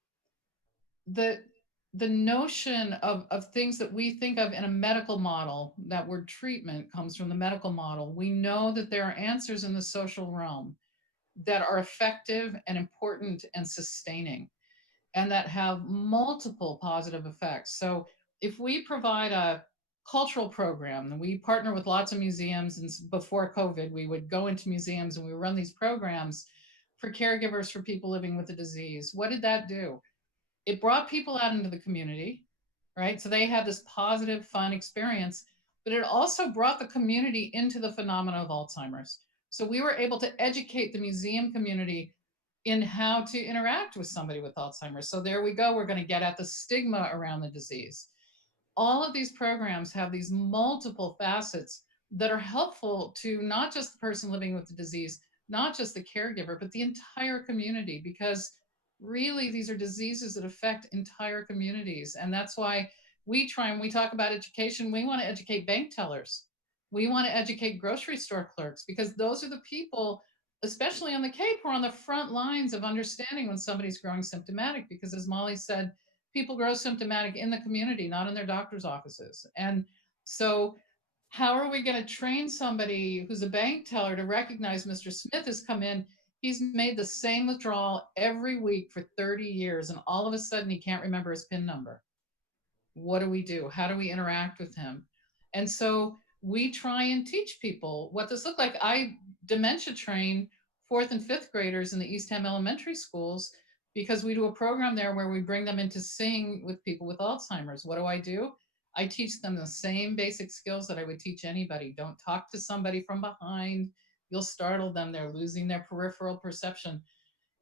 the notion of things that we think of in a medical model, that word treatment comes from the medical model. We know that there are answers in the social realm that are effective and important and sustaining and that have multiple positive effects. So if we provide a cultural program, and we partner with lots of museums, and before COVID, we would go into museums and we run these programs for caregivers for people living with the disease. What did that do? It brought people out into the community, right? So they had this positive, fun experience, but it also brought the community into the phenomena of Alzheimer's. So we were able to educate the museum community in how to interact with somebody with Alzheimer's. So there we go. We're going to get at the stigma around the disease. All of these programs have these multiple facets that are helpful to not just the person living with the disease, not just the caregiver, but the entire community, because really these are diseases that affect entire communities. And that's why we try, when we talk about education, we want to educate bank tellers. We want to educate grocery store clerks, because those are the people, especially on the Cape, who are on the front lines of understanding when somebody's growing symptomatic. Because as Molly said, people grow symptomatic in the community, not in their doctor's offices. And so how are we going to train somebody who's a bank teller to recognize Mr. Smith has come in? He's made the same withdrawal every week for 30 years, and all of a sudden he can't remember his PIN number. What do we do? How do we interact with him? And so we try and teach people what this looks like. I dementia train 4th and 5th graders in the East Ham elementary schools because we do a program there where we bring them in to sing with people with Alzheimer's. What do? I teach them the same basic skills that I would teach anybody. Don't talk to somebody from behind. You'll startle them. They're losing their peripheral perception.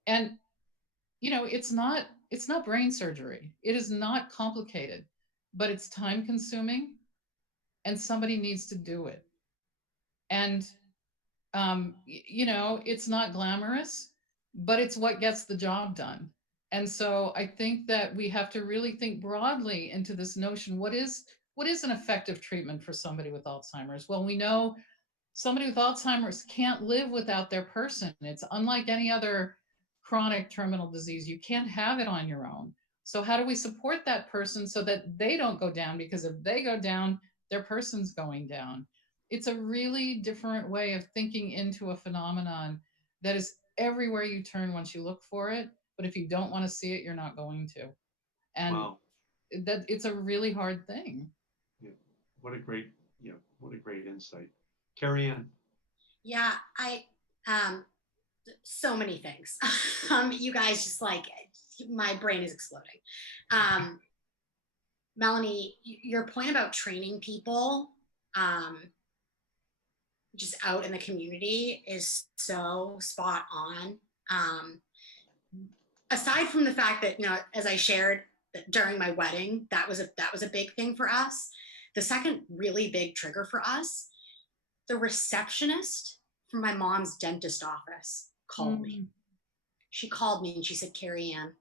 And it's not brain surgery. It is not complicated, but it's time consuming and somebody needs to do it. And it's not glamorous, but it's what gets the job done. And so I think that we have to really think broadly into this notion. What is an effective treatment for somebody with Alzheimer's? Well, we know somebody with Alzheimer's can't live without their person. It's unlike any other chronic terminal disease. You can't have it on your own. So how do we support that person so that they don't go down? Because if they go down, their person's going down. It's a really different way of thinking into a phenomenon that is everywhere you turn once you look for it. But if you don't want to see it, you're not going to. And wow. that it's a really hard thing. Yeah. What a great insight. Carrie Ann. Yeah, so many things. You guys just my brain is exploding. Melanie, your point about training people just out in the community is so spot on. aside from the fact that, you know, as I shared that during my wedding, that was a big thing for us. The second really big trigger for us, the receptionist from my mom's dentist office called me. She called me and she said, Carrie Ann,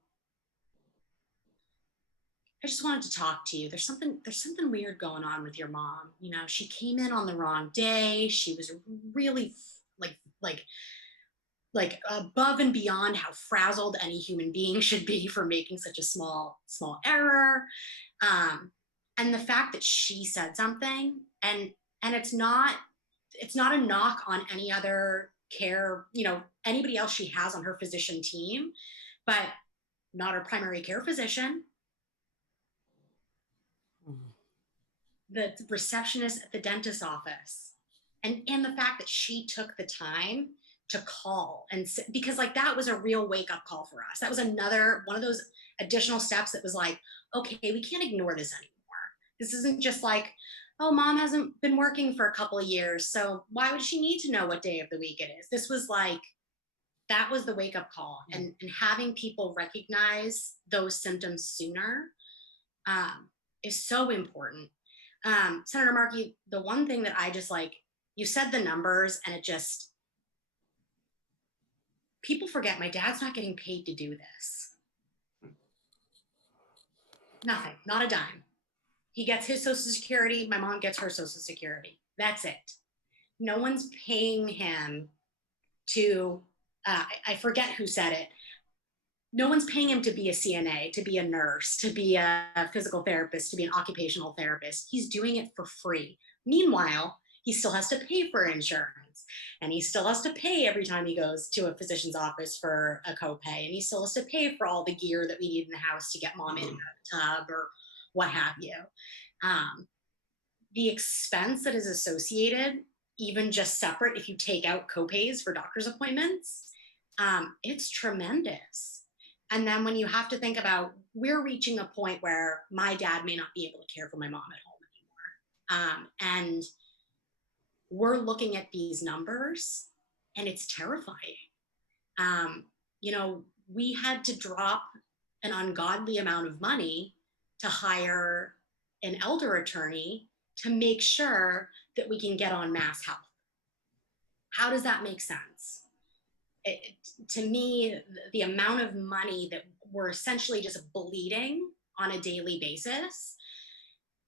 I just wanted to talk to you. There's something weird going on with your mom. You know, she came in on the wrong day. She was really like above and beyond how frazzled any human being should be for making such a small error. And the fact that she said something, and it's not a knock on any other care, you know, anybody else she has on her physician team, but not her primary care physician, the receptionist at the dentist's office, and the fact that she took the time to call and because like that was a real wake-up call for us. That was another one of those additional steps that was like, okay, we can't ignore this anymore. This isn't just like, oh, mom hasn't been working for a couple of years, so why would she need to know what day of the week it is? This was like, that was the wake-up call. And having people recognize those symptoms sooner is so important. Senator Markey, the one thing that I just like, you said the numbers and it just, people forget my dad's not getting paid to do this. Nothing, not a dime. He gets his Social Security, my mom gets her Social Security. That's it. No one's paying him to, I forget who said it. No one's paying him to be a CNA, to be a nurse, to be a physical therapist, to be an occupational therapist. He's doing it for free. Meanwhile, he still has to pay for insurance, and he still has to pay every time he goes to a physician's office for a copay, and he still has to pay for all the gear that we need in the house to get mom in the tub or what have you. The expense that is associated, even just separate, if you take out copays for doctor's appointments, it's tremendous. And then when you have to think about, we're reaching a point where my dad may not be able to care for my mom at home anymore. And we're looking at these numbers and it's terrifying. You know, we had to drop an ungodly amount of money to hire an elder attorney to make sure that we can get on mass health. How does that make sense? To me, the amount of money that we're essentially just bleeding on a daily basis,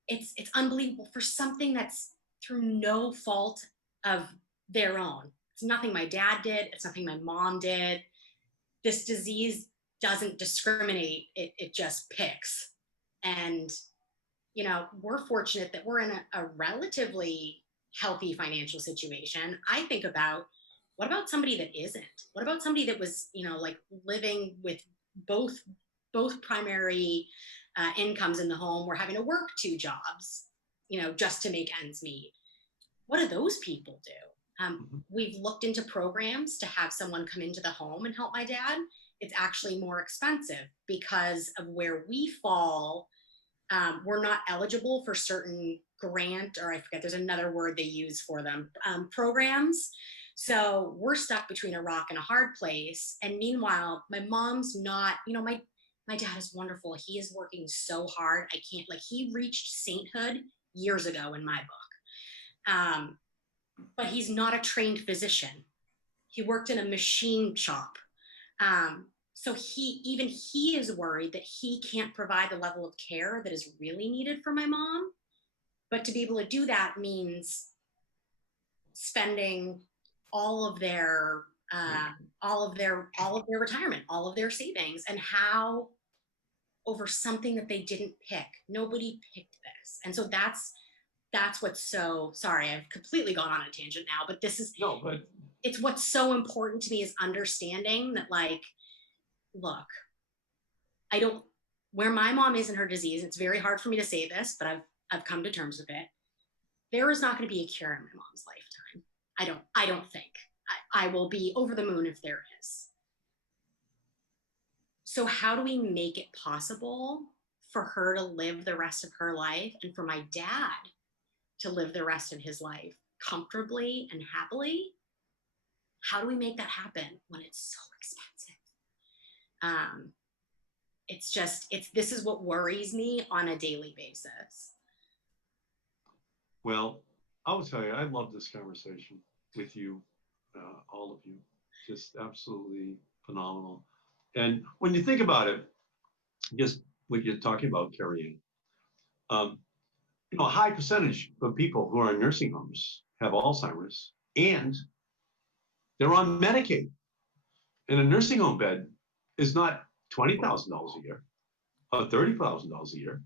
it's unbelievable for something that's through no fault of their own. It's nothing my dad did. It's nothing my mom did. This disease doesn't discriminate. It just picks. And, you know, we're fortunate that we're in a relatively healthy financial situation. I think about, what about somebody that isn't? What about somebody that was, you know, like living with both primary incomes in the home, or having to work 2 jobs, you know, just to make ends meet? What do those people do? We've looked into programs to have someone come into the home and help my dad. It's actually more expensive because of where we fall. We're not eligible for certain grant, or I forget, there's another word they use for them, programs. So we're stuck between a rock and a hard place. And meanwhile, my mom's not, you know, my dad is wonderful. He is working so hard. I can't, like, he reached sainthood years ago in my book. But he's not a trained physician. He worked in a machine shop. So he is worried that he can't provide the level of care that is really needed for my mom. But to be able to do that means spending all of their retirement, all of their savings, and how over something that they didn't pick. Nobody picked this. And so that's what's so, sorry, I've completely gone on a tangent now, but this is, No, but it's what's so important to me is understanding that, like, look, where my mom is in her disease, it's very hard for me to say this, but I've come to terms with it. There is not going to be a cure in my mom's lifetime. I don't think. I will be over the moon if there is. So how do we make it possible for her to live the rest of her life, and for my dad to live the rest of his life comfortably and happily? How do we make that happen when it's so expensive? It's just, this is what worries me on a daily basis. Well, I will tell you, I love this conversation with you, all of you. Just absolutely phenomenal. And when you think about it, just what you're talking about, Carrie, a high percentage of people who are in nursing homes have Alzheimer's, and they're on Medicaid. And a nursing home bed is not $20,000 a year, or $30,000 a year,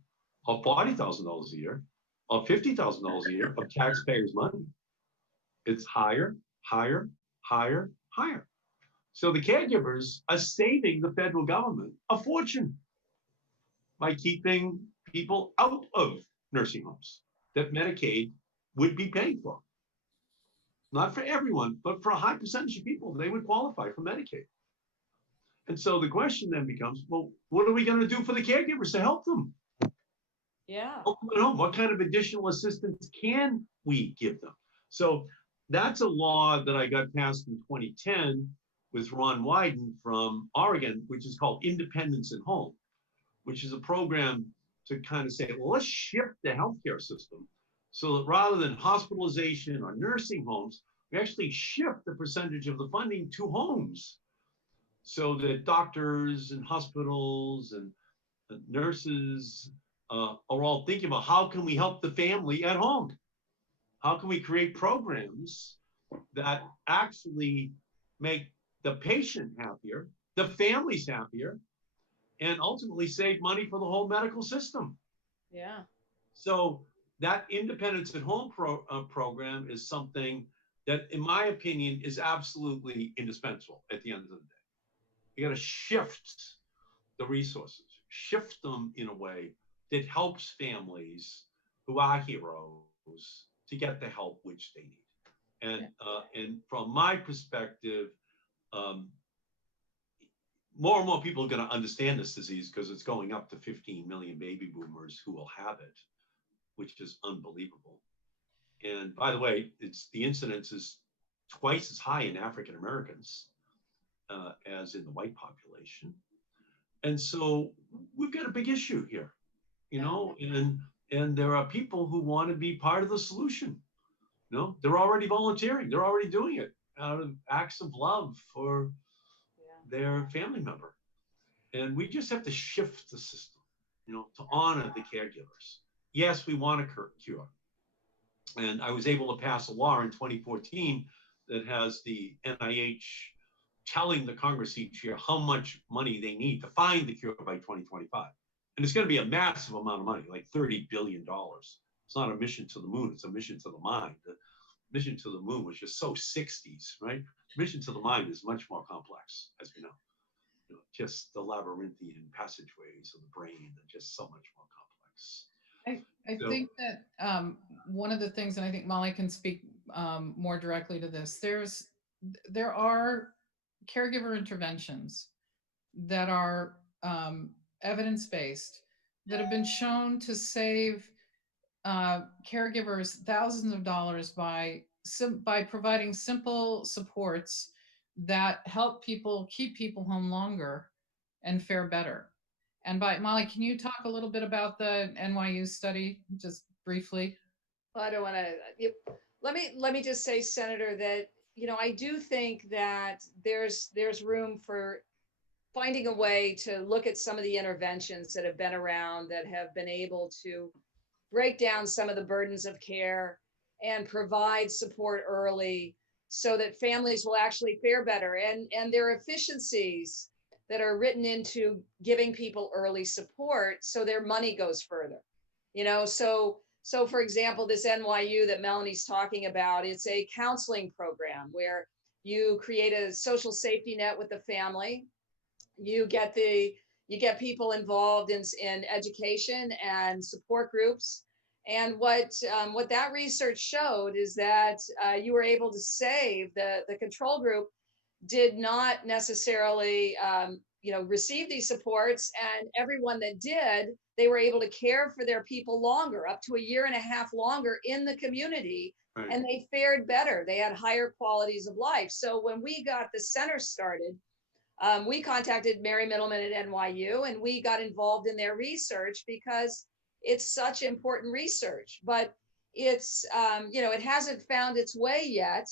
or $40,000 a year, or $50,000 a year of taxpayers' money. It's higher, higher, higher, higher. So the caregivers are saving the federal government a fortune by keeping people out of nursing homes that Medicaid would be paying for. Not for everyone, but for a high percentage of people, they would qualify for Medicaid. And so the question then becomes, well, what are we going to do for the caregivers to help them? Yeah. Help them at home. What kind of additional assistance can we give them? So that's a law that I got passed in 2010 with Ron Wyden from Oregon, which is called Independence at Home, which is a program to kind of say, well, let's shift the healthcare system so that rather than hospitalization or nursing homes, we actually shift the percentage of the funding to homes so that doctors and hospitals and nurses are all thinking about how can we help the family at home? How can we create programs that actually make the patient happier, the families happier, and ultimately save money for the whole medical system? Yeah. So that Independence at Home program is something that, in my opinion, is absolutely indispensable at the end of the day. You got to shift the resources, shift them in a way that helps families who are heroes to get the help which they need. And from my perspective, more and more people are going to understand this disease because it's going up to 15 million baby boomers who will have it, which is unbelievable. And by the way, the incidence is twice as high in African Americans as in the white population. And so we've got a big issue here, and there are people who want to be part of the solution. They're already volunteering. They're already doing it out of acts of love for their family member. And we just have to shift the system, to honor the caregivers. Yes, we want a cure. And I was able to pass a law in 2014 that has the NIH telling the Congress each year how much money they need to find the cure by 2025. And it's going to be a massive amount of money, like $30 billion. It's not a mission to the moon, it's a mission to the mind. The mission to the moon was just so 60s, right? Mission to the mind is much more complex, as we know. Just the labyrinthian passageways of the brain are just so much more complex. I think that one of the things, and I think Molly can speak more directly to this, there are caregiver interventions that are evidence-based that have been shown to save caregivers thousands of dollars by providing simple supports that help people keep people home longer and fare better. And Molly, can you talk a little bit about the NYU study, just briefly? Well, I don't want to. Let me just say, Senator, that I do think that there's room for finding a way to look at some of the interventions that have been around that have been able to break down some of the burdens of care and provide support early so that families will actually fare better. And there are efficiencies that are written into giving people early support so their money goes further. So for example, this NYU that Melanie's talking about, it's a counseling program where you create a social safety net with the family. You get people involved in education and support groups. And what that research showed is that you were able to save the control group did not necessarily receive these supports, and everyone that did, they were able to care for their people longer, up to a year and a half longer in the community. Right. And they fared better. They had higher qualities of life. So when we got the center started, we contacted Mary Middleman at NYU, and we got involved in their research because it's such important research. But it's, it hasn't found its way yet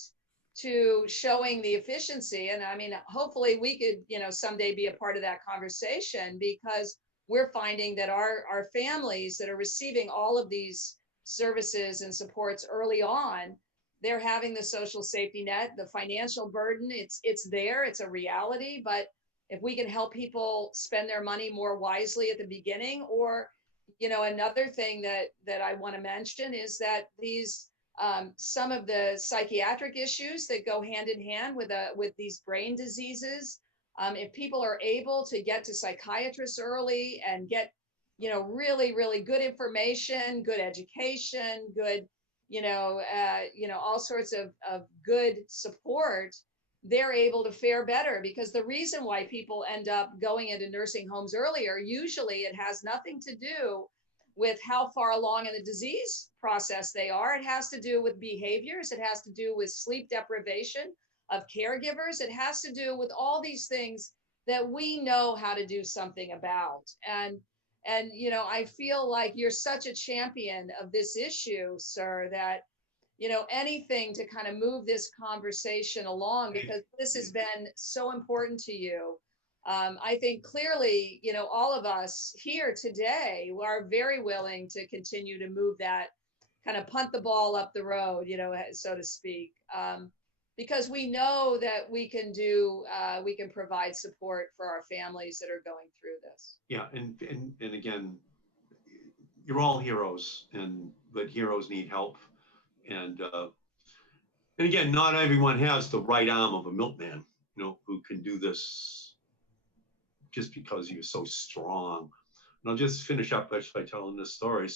to showing the efficiency. And I mean, hopefully we could, someday be a part of that conversation, because we're finding that our families that are receiving all of these services and supports early on, they're having the social safety net, the financial burden, it's there, it's a reality. But if we can help people spend their money more wisely at the beginning, or another thing that I want to mention is that these some of the psychiatric issues that go hand in hand with these brain diseases, if people are able to get to psychiatrists early and get really really good information, good education, good all sorts of good support, they're able to fare better. Because the reason why people end up going into nursing homes earlier, usually it has nothing to do with how far along in the disease process they are. It has to do with behaviors. It has to do with sleep deprivation of caregivers. It has to do with all these things that we know how to do something about. And I feel like you're such a champion of this issue, sir, that anything to kind of move this conversation along, because this has been so important to you. I think clearly, all of us here today are very willing to continue to move that, kind of punt the ball up the road, so to speak, because we know that we can provide support for our families that are going through this. Yeah, and again, you're all heroes, but heroes need help. And again, not everyone has the right arm of a milkman, who can do this just because you're so strong. And I'll just finish up by telling this story.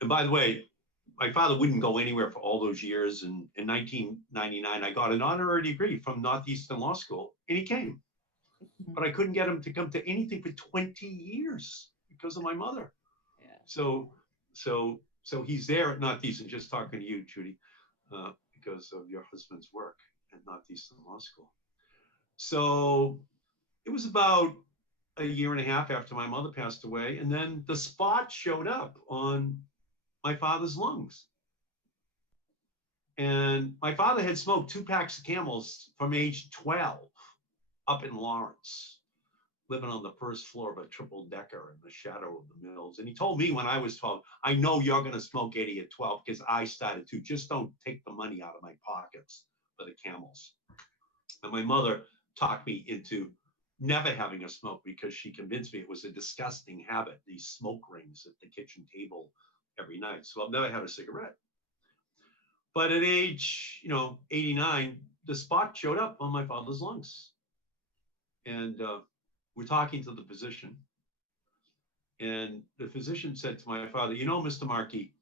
And by the way, my father wouldn't go anywhere for all those years. And in 1999, I got an honorary degree from Northeastern Law School, and he came. But I couldn't get him to come to anything for 20 years because of my mother. Yeah. So he's there at Northeastern, just talking to you, Judy, because of your husband's work at Northeastern Law School. So it was about a year and a half after my mother passed away, and then the spot showed up on my father's lungs. And my father had smoked 2 packs of Camels from age 12 up in Lawrence, living on the first floor of a triple decker in the shadow of the mills. And he told me when I was 12, I know you're going to smoke 80 at 12 because I started to. Just don't take the money out of my pockets for the Camels. And my mother talked me into never having a smoke because she convinced me it was a disgusting habit, these smoke rings at the kitchen table every night. So I've never had a cigarette. But at age, 89, the spot showed up on my father's lungs. And we're talking to the physician. And the physician said to my father, Mr. Markey,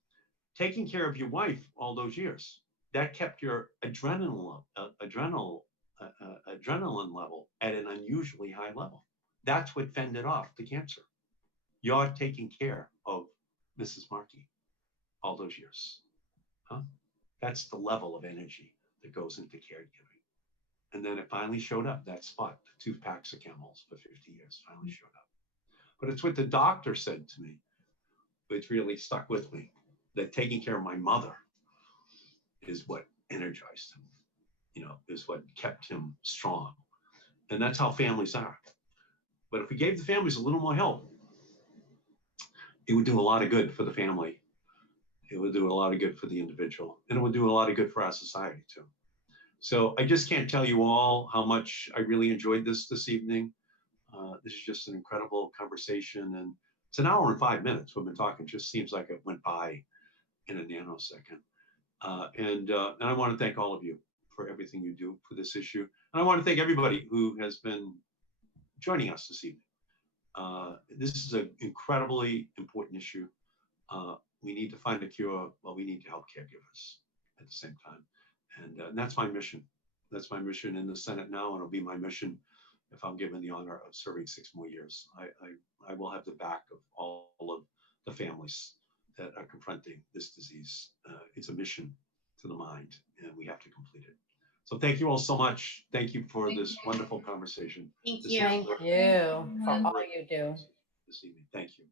taking care of your wife all those years, that kept your adrenaline level at an unusually high level. That's what fended off the cancer. You're taking care of Mrs. Markey all those years. Huh? That's the level of energy that goes into caregiving. And then it finally showed up, that spot, the 2 packs of Camels for 50 years finally showed up. But it's what the doctor said to me, which really stuck with me, that taking care of my mother is what energized him, is what kept him strong. And that's how families are. But if we gave the families a little more help, it would do a lot of good for the family. It would do a lot of good for the individual, and it would do a lot of good for our society too. So I just can't tell you all how much I really enjoyed this evening. This is just an incredible conversation, and it's an hour and 5 minutes we've been talking. It just seems like it went by in a nanosecond. And I want to thank all of you for everything you do for this issue. And I want to thank everybody who has been joining us this evening. This is an incredibly important issue. We need to find a cure, but we need to help caregivers at the same time. And that's my mission. That's my mission in the Senate now, and it'll be my mission if I'm given the honor of serving 6 more years. I will have the back of all of the families that are confronting this disease. It's a mission to the mind, and we have to complete it. So thank you all so much. Thank you for this wonderful conversation. Thank This you. is Thank great. you for everyone. all you do. This evening. Thank you.